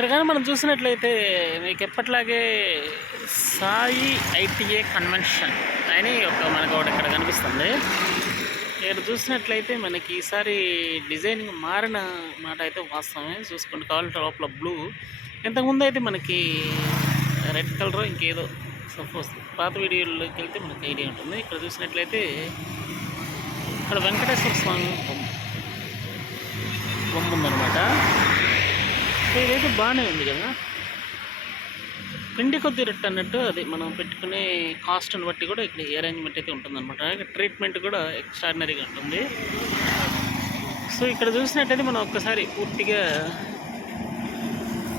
ఇక్కడ కానీ మనం చూసినట్లయితే మీకు ఎప్పట్లాగే సాయి ఐటీఏ కన్వెన్షన్ అని మనకు ఒకటి ఇక్కడ కనిపిస్తుంది. ఇక్కడ చూసినట్లయితే మనకి ఈసారి డిజైనింగ్ మారిన మాట అయితే వాస్తవమే. చూసుకోండి, కావాలంటే లోపల బ్లూ, ఇంతకుముందు అయితే మనకి రెడ్ కలర్ ఇంకేదో సపోజ్ పాత వీడియోలోకి వెళ్తే మనకి ఐడియా ఉంటుంది. ఇక్కడ చూసినట్లయితే ఇక్కడ వెంకటేశ్వర స్వామి బొమ్మ ఉందన్నమాట. ఇదైతే బాగానే ఉంది కదా, పిండి కొద్ది రెట్ అన్నట్టు. అది మనం పెట్టుకునే కాస్ట్ని బట్టి కూడా ఇక్కడ అరేంజ్మెంట్ అయితే ఉంటుందన్నమాట. ట్రీట్మెంట్ కూడా ఎక్స్ట్రాడినరీగా ఉంటుంది. సో ఇక్కడ చూసినట్టయితే మనం ఒక్కసారి పూర్తిగా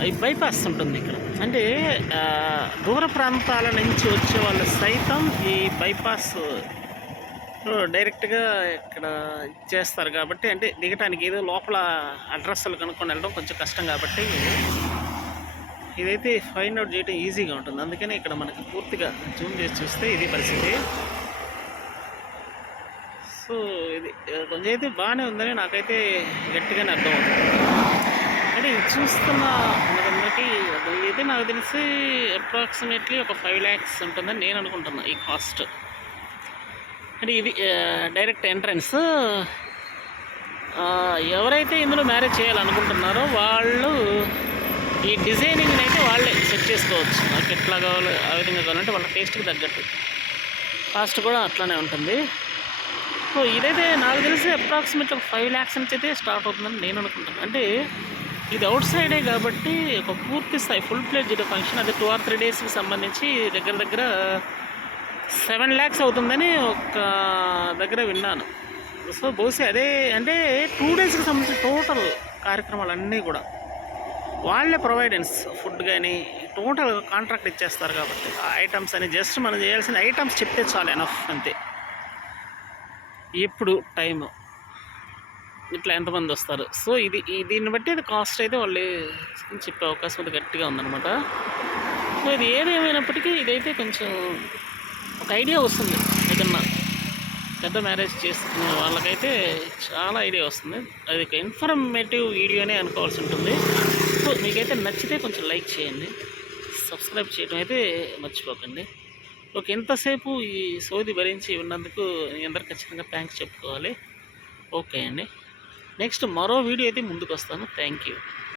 ఈ బైపాస్ ఉంటుంది ఇక్కడ. అంటే దూర ప్రాంతాల నుంచి వచ్చే వాళ్ళు సైతం ఈ బైపాస్ డైరెక్ట్గా ఇక్కడ ఇచ్చేస్తారు కాబట్టి, అంటే దిగటానికి ఏదో లోపల అడ్రస్లు కనుక్కొని వెళ్ళడం కొంచెం కష్టం కాబట్టి ఇదైతే ఫైండ్ అవుట్ చేయడం ఈజీగా ఉంటుంది. అందుకని ఇక్కడ మనకి పూర్తిగా జూమ్ చేసి చూస్తే ఇది పరిస్థితి. సో ఇది కొంచెం అయితే బాగానే ఉందని నాకైతే గట్టిగానే అర్థమవుతుంది. అంటే ఇది చూస్తున్న మనకందరికీ అయితే నాకు తెలిసి అప్రాక్సిమేట్లీ ఒక 5 lakhs ఉంటుందని నేను అనుకుంటున్నా ఈ కాస్ట్. అంటే ఇది డైరెక్ట్ ఎంట్రన్స్. ఎవరైతే ఇందులో మ్యారేజ్ చేయాలనుకుంటున్నారో వాళ్ళు ఈ డిజైనింగ్ని అయితే వాళ్ళే సెట్ చేసుకోవచ్చు. నాకు ఎట్లా కావాలో ఆ విధంగా కావాలంటే వాళ్ళ టేస్ట్కి తగ్గట్టు. కాస్ట్ కూడా అట్లానే ఉంటుంది. సో ఇదైతే నాకు తెలిసి అప్రాక్సిమేట్లీ ఒక 5 lakhs నుంచి అయితే స్టార్ట్ అవుతుందని నేను అనుకుంటున్నాను. అంటే ఇది అవుట్ సైడే కాబట్టి ఒక పూర్తి స్థాయి ఫుల్ ఫ్లెడ్జ్డ్ ఫంక్షన్, అది 2 or 3 daysకి సంబంధించి దగ్గర దగ్గర 7 lakhs అవుతుందని ఒక దగ్గర విన్నాను. సో బహుశా అదే, అంటే 2 daysకి సంబంధించిన టోటల్ కార్యక్రమాలు అన్నీ కూడా వాళ్ళే ప్రొవైడెన్స్, ఫుడ్ కానీ టోటల్ కాంట్రాక్ట్ ఇచ్చేస్తారు కాబట్టి ఆ ఐటమ్స్ అని జస్ట్ మనం చేయాల్సిన ఐటమ్స్ చెప్తే చాలు, ఎనఫ్ అంతే. ఎప్పుడు టైము ఇట్లా ఎంతమంది వస్తారు, సో దీన్ని బట్టి అది కాస్ట్ అయితే వాళ్ళు చెప్పే అవకాశం అయితే గట్టిగా ఉందన్నమాట. సో ఇది ఏదేమైనప్పటికీ ఇదైతే కొంచెం ఒక ఐడియా వస్తుంది. ఏదన్నా పెద్ద మ్యారేజ్ చేసుకునే వాళ్ళకైతే చాలా ఐడియా వస్తుంది. అది ఒక ఇన్ఫర్మేటివ్ వీడియోనే అనుకోవాల్సి ఉంటుంది. సో మీకైతే నచ్చితే కొంచెం లైక్ చేయండి, సబ్స్క్రైబ్ చేయడం అయితే మర్చిపోకండి. ఓకే, ఇంతసేపు ఈ సోది భరించి ఉన్నందుకు మీ అందరు ఖచ్చితంగా థ్యాంక్స్ చెప్పుకోవాలి. ఓకే అండి, నెక్స్ట్ మరో వీడియో అయితే ముందుకు వస్తాను. Thank you.